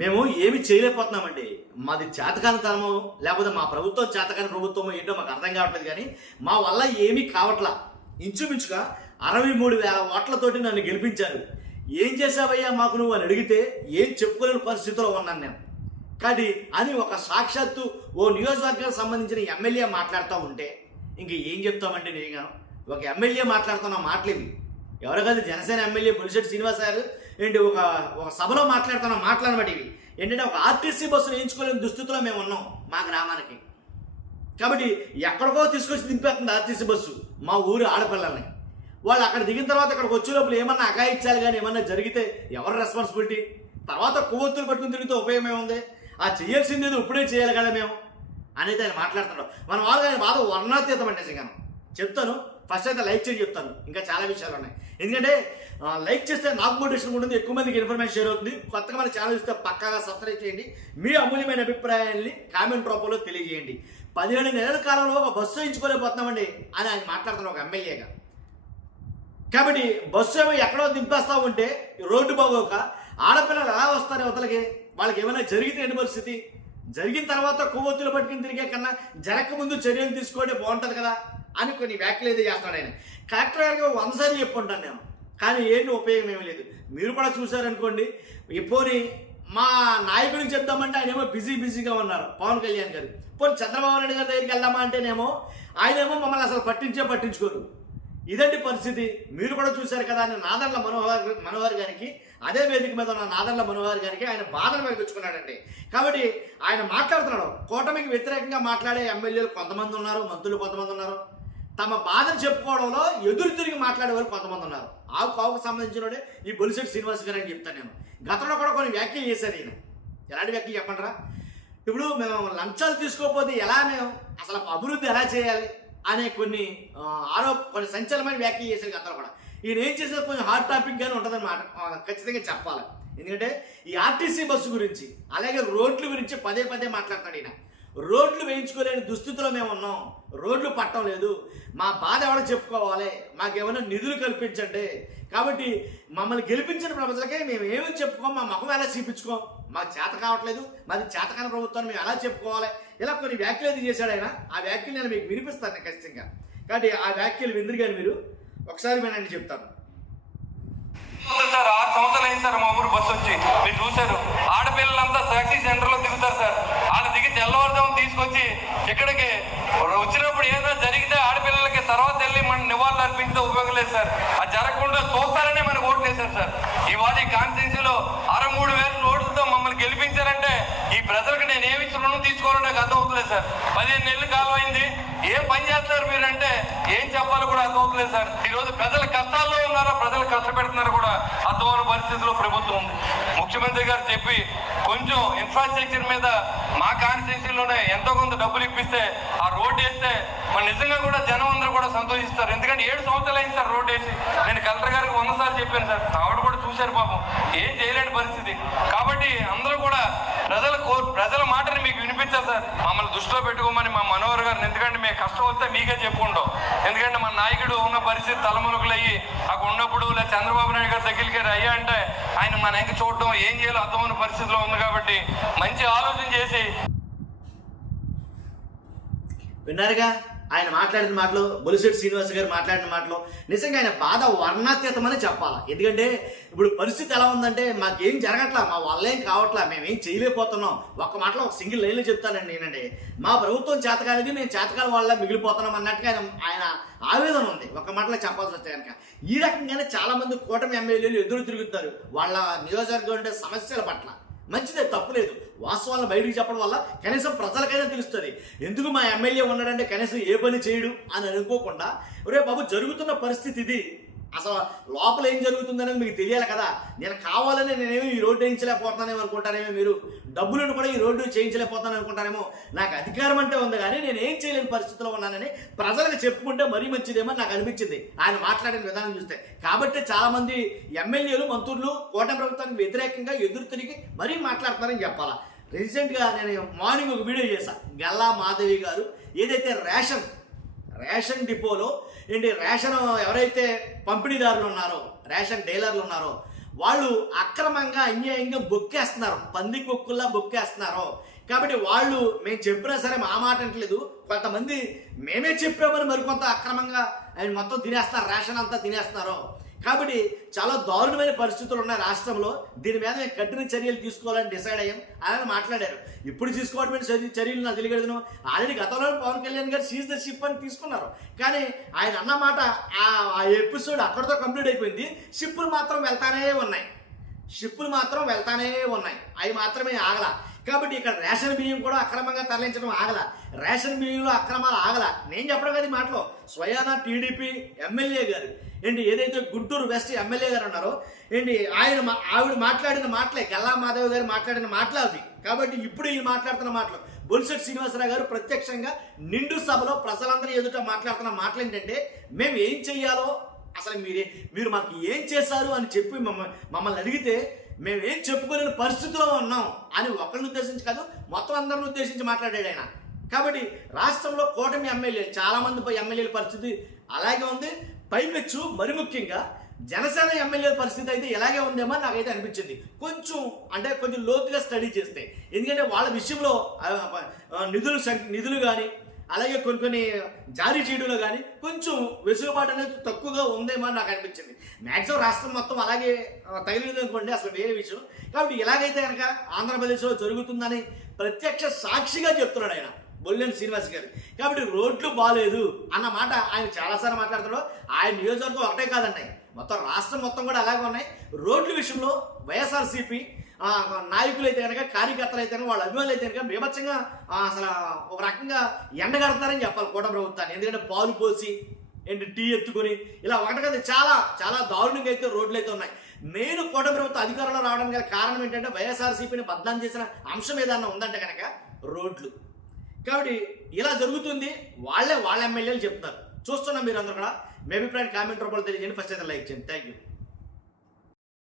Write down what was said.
మేము ఏమి చేయలేకపోతున్నామండి. మాది చేతకాని తనమో లేకపోతే మా ప్రభుత్వం చేతకాని ప్రభుత్వమో ఏంటో మాకు అర్థం కావట్లేదు. కానీ మా వల్ల ఏమీ కావట్లా. ఇంచుమించుగా 63,000 ఓట్లతోటి నన్ను గెలిపించారు. ఏం చేసావయ్యా మాకు నువ్వు అని అడిగితే ఏం చెప్పుకోలేని పరిస్థితిలో ఉన్నాను నేను. కానీ అని ఒక సాక్షాత్తు ఓ నియోజకవర్గానికి సంబంధించిన ఎమ్మెల్యే మాట్లాడుతూ ఉంటే ఇంక ఏం చెప్తామండి? నేను ఒక ఎమ్మెల్యే మాట్లాడుతున్న మాటలు ఇవి. ఎవరో కాదు, జనసేన ఎమ్మెల్యే బొలిశెట్టి శ్రీనివాస్ గారు ఏంటి ఒక సభలో మాట్లాడుతున్న మాటలు అనమాట ఇవి. ఏంటంటే ఒక ఆర్టీసీ బస్సును వేయించుకోలేని దుస్థితిలో మేము ఉన్నాం మా గ్రామానికి. కాబట్టి ఎక్కడికో తీసుకొచ్చి దింపేస్తుంది ఆర్టీసీ బస్సు మా ఊరు ఆడపిల్లల్ని. వాళ్ళు అక్కడ దిగిన తర్వాత ఇక్కడికి వచ్చే లోపల ఏమన్నా అగాయించాలి కానీ ఏమన్నా జరిగితే ఎవరి రెస్పాన్సిబిలిటీ? తర్వాత కొవ్వొత్తులు పట్టుకుని తిరిగితే ఉపయోగం ఏముంది? ఆ చేయాల్సింది ఏదో ఇప్పుడే చేయాలి కదా మేము అనేది ఆయన మాట్లాడుతున్నాడు. మన వాళ్ళు ఆయన బాధ వర్ణాతీతం అంటే నిజంగా చెప్తాను. ఫస్ట్ అయితే లైక్ చేసి చెప్తాను, ఇంకా చాలా విషయాలు ఉన్నాయి. ఎందుకంటే లైక్ చేస్తే నాకు మోటివేషన్ ఉంటుంది, ఎక్కువ మందికి ఇన్ఫర్మేషన్ షేర్ అవుతుంది. కొత్తగా మన ఛానల్ ఇస్తే పక్కాగా సబ్స్క్రైబ్ చేయండి. మీ అమూల్యమైన అభిప్రాయాన్ని కామెంట్ రూపంలో తెలియజేయండి. 17 నెలల కాలంలో ఒక బస్సు వేయించుకోలేకపోతున్నామండి అని ఆయన మాట్లాడుతున్నారు ఒక ఎమ్మెల్యేగా. కాబట్టి బస్సు ఏమో ఎక్కడో దింపేస్తా ఉంటే రోడ్డు బాగోక ఆడపిల్లలు ఎలా వస్తారు అవతలకి? వాళ్ళకి ఏమైనా జరిగితే ఏంటి పరిస్థితి? జరిగిన తర్వాత కొవ్వొత్తులు పట్టుకుని తిరిగే కన్నా జరగక ముందు చర్యలు తీసుకోవడం బాగుంటుంది కదా అని కొన్ని వ్యాఖ్యలు అయితే చేస్తాడు ఆయన. కలెక్టర్ గారికి 100 సార్లు చెప్పుకుంటాను నేను, కానీ ఏంటి ఉపయోగం ఏమీ లేదు. మీరు కూడా చూసారనుకోండి. పోనీ మా నాయకుడికి చెప్తామంటే ఆయన ఏమో బిజీగా ఉన్నారు పవన్ కళ్యాణ్ గారు. పోనీ చంద్రబాబు నాయుడు గారి దగ్గరికి వెళ్దామా అంటేనేమో ఆయనేమో మమ్మల్ని అసలు పట్టించుకోరు. ఇదండి పరిస్థితి. మీరు కూడా చూశారు కదా అని నాదెండ్ల మనోహర్ గారికి, అదే వేదిక మీద ఉన్న నాదెండ్ల మనోహర్ గారికి ఆయన బాధను వెలిపించుకున్నాడండి. కాబట్టి ఆయన మాట్లాడుతున్నాడు. కూటమికి వ్యతిరేకంగా మాట్లాడే ఎమ్మెల్యేలు కొంతమంది ఉన్నారు, మంత్రులు కొంతమంది ఉన్నారు. తమ బాధను చెప్పుకోవడంలో ఎదురు తిరిగి మాట్లాడే వాళ్ళు కొంతమంది ఉన్నారు. కావుకు సంబంధించిన ఈ బొలిశెట్టి శ్రీనివాస్ గారు అని చెప్తాను నేను. గతంలో కూడా కొన్ని వ్యాఖ్యలు చేశారు ఈయన. ఎలాంటి వ్యాఖ్యలు చెప్పండిరా? ఇప్పుడు మేము లంచాలు తీసుకోకపోతే ఎలా, మేము అసలు అభివృద్ధి ఎలా చేయాలి అనే కొన్ని సంచలనమైన వ్యాఖ్యలు చేశారు గతంలో కూడా. ఈయన ఏం చేసేది కొంచెం హాట్ టాపిక్ గానే ఉంటుందన్నమాట, ఖచ్చితంగా చెప్పాలి. ఎందుకంటే ఈ ఆర్టీసీ బస్సు గురించి అలాగే రోడ్ల గురించి పదే మాట్లాడతాడు ఈయన. రోడ్లు వేయించుకోలేని దుస్థితిలో మేము ఉన్నాం, రోడ్లు పట్టం లేదు, మా బాధ ఎవరో చెప్పుకోవాలి, మాకేమైనా నిధులు కల్పించండి. కాబట్టి మమ్మల్ని గెలిపించిన ప్రజలకే మేము ఏమని చెప్పుకోం, మా ముఖం ఎలా చూపించుకోం, మాకు చేత కావట్లేదు, మాది చేతకాని ప్రభుత్వాన్ని మేము ఎలా చెప్పుకోవాలి, ఇలా కొన్ని వ్యాఖ్యలు అయితే చేశాడు ఆయన. ఆ వ్యాఖ్యలు నేను మీకు వినిపిస్తాను ఖచ్చితంగా. కాబట్టి ఆ వ్యాఖ్యలు విందురు కానీ మీరు ఒకసారి వినండి, చెప్తాను. సార్ 6 సంవత్సరాలు అయింది సార్ మా ఊరు బస్సు వచ్చి. మీరు చూశారు, ఆడపిల్లలంతా సాక్షి సెంటర్లో దిగుతారు సార్. వాళ్ళు దిగి తెల్లవారుజాము తీసుకొచ్చి ఇక్కడికి వచ్చినప్పుడు ఏదైనా జరిగితే ఆడపిల్లలకి తర్వాత వెళ్ళి మన నివాళులు అర్పించితే ఉపయోగం లేదు సార్. అది జరగకుండా చూస్తారనే మనకు ఓట్లు వేశారు సార్. ఇవాళ ఈ కాన్స్టిట్యున్సీలో 63,000 ఓట్లతో మమ్మల్ని గెలిపించారంటే ఈ ప్రజలకు నేను ఏమి రుణం తీసుకోవాలో నాకు అర్థం అవుతలేదు సార్. 15 నెలల కాలం అయింది, ఏం పని చేస్తారు మీరంటే ఏం చెప్పాలో కూడా అర్థం అవుతలేదు సార్. ఈరోజు ప్రజల కష్టాల్లో ఉన్నారో, ప్రజలు కష్టపెడుతున్నారో కూడా అర్థమైన పరిస్థితిలో ప్రభుత్వం ఉంది. ముఖ్యమంత్రి గారు చెప్పి కొంచెం ఇన్ఫ్రాస్ట్రక్చర్ మీద మా కాన్స్టిట్యున్సీలోనే ఎంతో కొంత డబ్బులు ఇప్పిస్తే, ఆ రోడ్డు వేస్తే మరి నిజంగా కూడా జనం అందరూ కూడా సంతోషిస్తారు. ఎందుకంటే 7 సంవత్సరాలు అయింది సార్ రోడ్డు వేసి. నేను కలెక్టర్ గారికి 100 సార్లు చెప్పాను సార్, ఆవిడ కూడా చూశారు పాపం, ఏం చేయలేని పరిస్థితి. కాబట్టి అందరూ కూడా ప్రజల మాటని మీకు వినిపించారు సార్. మమ్మల్ని దృష్టిలో పెట్టుకోమని మా మనోహర్ గారిని, ఎందుకంటే మేము కష్టం వస్తే మీకే చెప్పుకుంటాం. ఎందుకంటే మన నాయకుడు ఉన్న పరిస్థితి తలములుగులు అయ్యి అక్కడ ఉన్నప్పుడు లేదా చంద్రబాబు నాయుడు గారి దగ్గరికి అయ్యా అంటే ఆయన మన ఇంక చూడటం ఏం చేయాలో అర్థమైన పరిస్థితిలో ఉంది. కాబట్టి మంచి ఆలోచన చేసి. విన్నారుగా ఆయన మాట్లాడిన మాటలు, బొలిశెట్టి శ్రీనివాస్ గారు మాట్లాడిన మాటలు. నిజంగా ఆయన బాధ వర్ణాతీతమని చెప్పాలి. ఎందుకంటే ఇప్పుడు పరిస్థితి ఎలా ఉందంటే మాకేం జరగట్లా, మా వాళ్ళేం కావట్లా, మేమేం చేయలేకపోతున్నాం. ఒక్క మాటలో ఒక సింగిల్ లైన్లో చెప్తానండి నేనండి, మా ప్రభుత్వం చేతకానిది, మేము చేతకాని వాళ్ళ మిగిలిపోతున్నాం అన్నట్టుగా ఆయన ఆవేదన ఉంది. ఒక్క మాటలో చెప్పాల్సి వస్తే కనుక ఈ రకంగానే చాలా మంది కూటమి ఎమ్మెల్యేలు ఎదురు తిరుగుతారు వాళ్ళ నియోజకవర్గం ఉండే సమస్యల పట్ల. మంచిదే, తప్పులేదు. వాస్తవాలను బయటికి చెప్పడం వల్ల కనీసం ప్రజలకైనా తెలుస్తుంది. ఎందుకు మా ఎమ్మెల్యే ఉన్నాడంటే కనీసం ఏ పని చేయడు అని అనుకోకుండా, ఒరే బాబు జరుగుతున్న పరిస్థితి ఇది, అసలు లోపల ఏం జరుగుతుందనేది మీకు తెలియాలి కదా. నేను కావాలని నేనేమో ఈ రోడ్డు వేయించలేకపోతున్నానేమో అనుకుంటానేమో, మీరు డబ్బులను కూడా ఈ రోడ్డు చేయించలేకపోతాను అనుకుంటానేమో. నాకు అధికారం అంటే ఉంది కానీ నేను ఏం చేయలేని పరిస్థితిలో ఉన్నానని ప్రజలకు చెప్పుకుంటే మరీ మంచిదేమో నాకు అనిపించింది ఆయన మాట్లాడిన విధానం చూస్తే. కాబట్టి చాలామంది ఎమ్మెల్యేలు, మంత్రులు కూటమి ప్రభుత్వానికి వ్యతిరేకంగా ఎదురు తిరిగి మరీ మాట్లాడుతున్నారని చెప్పాలా. రీసెంట్గా నేను మార్నింగ్ ఒక వీడియో చేశాను. గల్లా మాధవి గారు ఏదైతే రేషన్ డిపోలో రేషన్ ఎవరైతే పంపిణీదారులు ఉన్నారో, రేషన్ డీలర్లు ఉన్నారో వాళ్ళు అక్రమంగా అన్యాయంగా బొక్కేస్తున్నారు, పంది కొక్కుల్లా బొక్కేస్తున్నారు. కాబట్టి వాళ్ళు మేము చెప్పినా సరే మా మాట అంటలేదు. కొంతమంది మేమే చెప్పామని మరికొంత అక్రమంగా ఆయన మొత్తం తినేస్తున్నారు, రేషన్ అంతా తినేస్తున్నారు. కాబట్టి చాలా దారుణమైన పరిస్థితులు ఉన్నాయి రాష్ట్రంలో. దీని మీద మేము కఠిన చర్యలు తీసుకోవాలని డిసైడ్ అయ్యాం అని మాట్లాడారు. ఇప్పుడు తీసుకోవడం చర్యలు నాకు తెలియదు. ఆల్రెడీ గతంలో పవన్ కళ్యాణ్ గారు సీజ్ ద షిప్ అని తీసుకున్నారు. కానీ ఆయన అన్న మాట ఆ ఎపిసోడ్ అక్కడితో కంప్లీట్ అయిపోయింది. షిప్పులు మాత్రం వెళ్తానే ఉన్నాయి, అవి మాత్రమే ఆగల. కాబట్టి ఇక్కడ రేషన్ బియ్యం కూడా అక్రమంగా తరలించడం ఆగల, రేషన్ బియ్యంలో అక్రమాలు ఆగల. నేను చెప్పడం కదా ఈ మాటలో స్వయానా టీడీపీ ఎమ్మెల్యే గారు ఏంటి, ఏదైతే గుంటూరు వెస్ట్ ఎమ్మెల్యే గారు ఉన్నారో ఏంటి, ఆవిడ మాట్లాడిన మాటలే, గల్లా మాధవ్ గారు మాట్లాడిన మాటలు అవి. కాబట్టి ఇప్పుడు ఈ మాట్లాడుతున్న మాటలు బొలిశెట్టి శ్రీనివాసరావు గారు ప్రత్యక్షంగా నిండు సభలో ప్రజలందరూ ఎదుట మాట్లాడుతున్న మాటలు ఏంటంటే, మేము ఏం చెయ్యాలో అసలు మీరు మాకు ఏం చేశారు అని చెప్పి మమ్మల్ని అడిగితే మేము ఏం చెప్పుకోలేని పరిస్థితిలో ఉన్నాం అని ఒకరిని ఉద్దేశించి కాదు, మొత్తం అందరిని ఉద్దేశించి మాట్లాడాడు ఆయన. కాబట్టి రాష్ట్రంలో కూటమి ఎమ్మెల్యే చాలా మంది ఎమ్మెల్యేల పరిస్థితి అలాగే ఉంది. పైపెచ్చు మరి ముఖ్యంగా జనసేన ఎమ్మెల్యేల పరిస్థితి అయితే ఇలాగే ఉందేమో నాకైతే అనిపించింది. కొంచెం లోతుగా స్టడీ చేస్తే. ఎందుకంటే వాళ్ళ విషయంలో నిధులు కానీ అలాగే కొన్ని జారీ చేయడంలో కానీ కొంచెం వెసులుబాటు అనేది తక్కువగా ఉందేమో నాకు అనిపించింది. మ్యాక్సిమం రాష్ట్రం మొత్తం అలాగే తగిలింది అనుకోండి, అసలు వేరే విషయం. కాబట్టి ఇలాగైతే కనుక ఆంధ్రప్రదేశ్లో జరుగుతుందని ప్రత్యక్ష సాక్షిగా చెప్తున్నాడు ఆయన బొలిశెట్టి శ్రీనివాస్ గారు. కాబట్టి రోడ్లు బాగాలేదు అన్న మాట ఆయన చాలాసార్లు మాట్లాడుతున్నాడు. ఆయన నియోజకవర్గం ఒకటే కాదండి, మొత్తం రాష్ట్రం మొత్తం కూడా అలాగే ఉన్నాయి. రోడ్ల విషయంలో వైఎస్ఆర్సీపీ నాయకులు అయితే కనుక, కార్యకర్తలు అయితే కనుక, వాళ్ళ అభిమానులు అయితే కనుక బీభత్సంగా అసలు ఒక రకంగా ఎండగడతారని చెప్పాలి కూటమి ప్రభుత్వాన్ని. ఎందుకంటే పాలు పోసి టీ ఎత్తుకొని ఇలా ఒకటి కదా చాలా చాలా దారుణంగా అయితే రోడ్లు అయితే ఉన్నాయి. మెయిన్ కూటమి ప్రభుత్వం అధికారంలో రావడానికి గల కారణం ఏంటంటే వైఎస్ఆర్సీపీని బద్నాం చేసిన అంశం ఏదన్నా ఉందంటే కనుక రోడ్లు. కాబట్టి ఇలా జరుగుతుంది, వాళ్ళ ఎమ్మెల్యేలు చెప్తున్నారు. చూస్తున్నాం, మీరు అందరూ కూడా మీ అభిప్రాయాన్ని కామెంట్ రూపంలో తెలియజేయండి. ఫస్ట్ అయితే లైక్ చేయండి. Thank you.